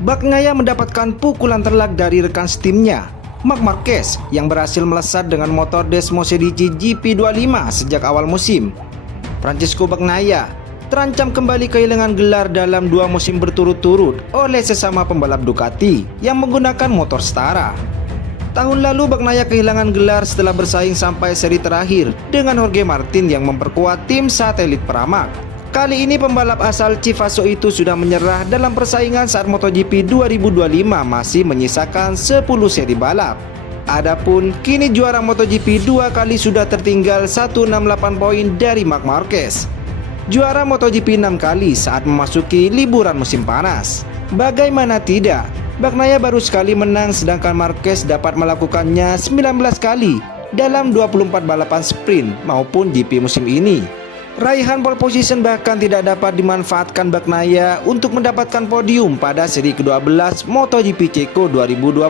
Bagnaia mendapatkan pukulan telak dari rekan setimnya, Marc Marquez, yang berhasil melesat dengan motor Desmosedici GP25 sejak awal musim. Francesco Bagnaia terancam kembali kehilangan gelar dalam 2 musim berturut-turut oleh sesama pembalap Ducati yang menggunakan motor setara. Tahun lalu Bagnaia kehilangan gelar setelah bersaing sampai seri terakhir dengan Jorge Martin yang memperkuat tim satelit Pramac. Kali ini pembalap asal Chivasso itu sudah menyerah dalam persaingan saat MotoGP 2025 masih menyisakan 10 seri balap. Adapun kini juara MotoGP 2 kali sudah tertinggal 168 poin dari Marc Marquez. Juara MotoGP 6 kali saat memasuki liburan musim panas. Bagaimana tidak, Bagnaia baru sekali menang sedangkan Marquez dapat melakukannya 19 kali dalam 24 balapan sprint maupun GP musim ini. Raihan pole position bahkan tidak dapat dimanfaatkan Bagnaia untuk mendapatkan podium pada seri ke-12 MotoGP Ceko 2025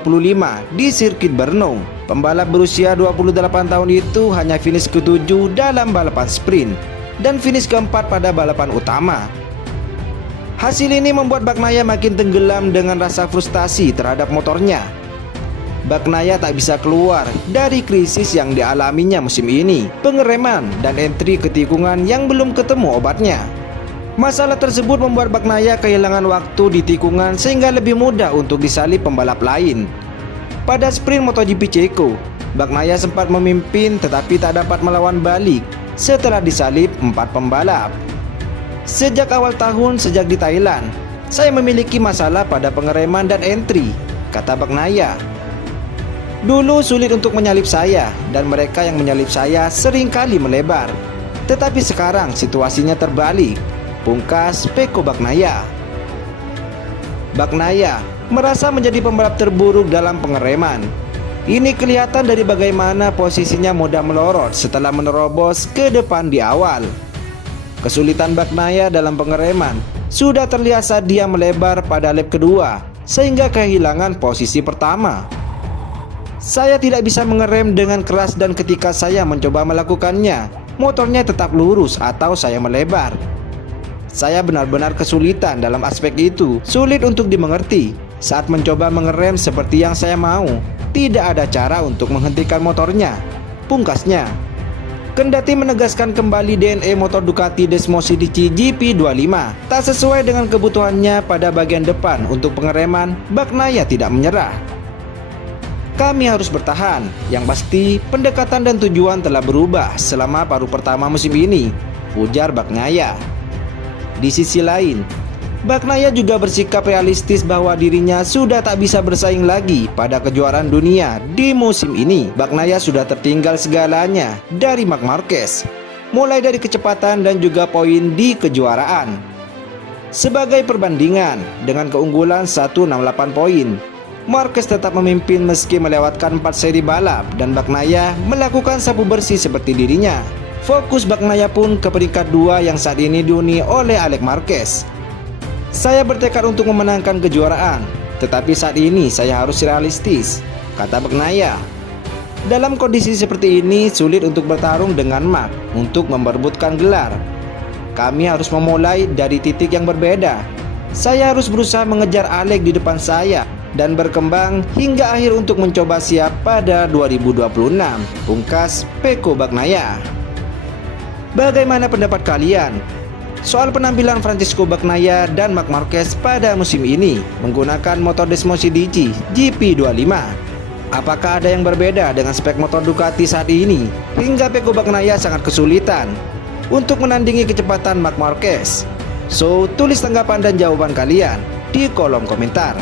di sirkuit Brno. Pembalap berusia 28 tahun itu hanya finish ke-7 dalam balapan sprint dan finish ke-4 pada balapan utama. Hasil ini membuat Bagnaia makin tenggelam dengan rasa frustasi terhadap motornya. Bagnaia tak bisa keluar dari krisis yang dialaminya musim ini, pengereman dan entry ke tikungan yang belum ketemu obatnya. Masalah tersebut membuat Bagnaia kehilangan waktu di tikungan sehingga lebih mudah untuk disalip pembalap lain. Pada sprint MotoGP Ceko, Bagnaia sempat memimpin tetapi tak dapat melawan balik setelah disalip 4 pembalap. Sejak awal tahun sejak di Thailand, saya memiliki masalah pada pengereman dan entry, kata Bagnaia. Dulu sulit untuk menyalip saya dan mereka yang menyalip saya seringkali melebar. Tetapi sekarang situasinya terbalik, pungkas Pecco Bagnaia. Bagnaia merasa menjadi pembalap terburuk dalam pengereman. Ini kelihatan dari bagaimana posisinya mudah melorot setelah menerobos ke depan di awal. Kesulitan Bagnaia dalam pengereman sudah terlihat saat dia melebar pada lap kedua sehingga kehilangan posisi pertama. Saya tidak bisa mengerem dengan keras dan ketika saya mencoba melakukannya, motornya tetap lurus atau saya melebar. Saya benar-benar kesulitan dalam aspek itu, sulit untuk dimengerti. Saat mencoba mengerem seperti yang saya mau, tidak ada cara untuk menghentikan motornya, pungkasnya. Kendati menegaskan kembali DNA motor Ducati Desmosedici GP25 tak sesuai dengan kebutuhannya pada bagian depan untuk pengereman, Bagnaia tidak menyerah. Kami harus bertahan, yang pasti pendekatan dan tujuan telah berubah selama paruh pertama musim ini, ujar Bagnaia. Di sisi lain, Bagnaia juga bersikap realistis bahwa dirinya sudah tak bisa bersaing lagi pada kejuaraan dunia di musim ini. Bagnaia sudah tertinggal segalanya dari Marc Marquez, mulai dari kecepatan dan juga poin di kejuaraan. Sebagai perbandingan, dengan keunggulan 168 poin, Marquez tetap memimpin meski melewatkan 4 seri balap dan Bagnaia melakukan sapu bersih seperti dirinya. Fokus Bagnaia pun ke peringkat 2 yang saat ini dihuni oleh Alex Marquez. Saya bertekad untuk memenangkan kejuaraan, tetapi saat ini saya harus realistis, kata Bagnaia. Dalam kondisi seperti ini sulit untuk bertarung dengan Marc untuk memperebutkan gelar. Kami harus memulai dari titik yang berbeda. Saya harus berusaha mengejar Alex di depan saya dan berkembang hingga akhir untuk mencoba siap pada 2026, pungkas Pecco Bagnaia. Bagaimana pendapat kalian soal penampilan Francesco Bagnaia dan Marc Marquez pada musim ini menggunakan motor Desmosedici GP25? Apakah ada yang berbeda dengan spek motor Ducati saat ini hingga Pecco Bagnaia sangat kesulitan untuk menandingi kecepatan Marc Marquez? So, tulis tanggapan dan jawaban kalian di kolom komentar.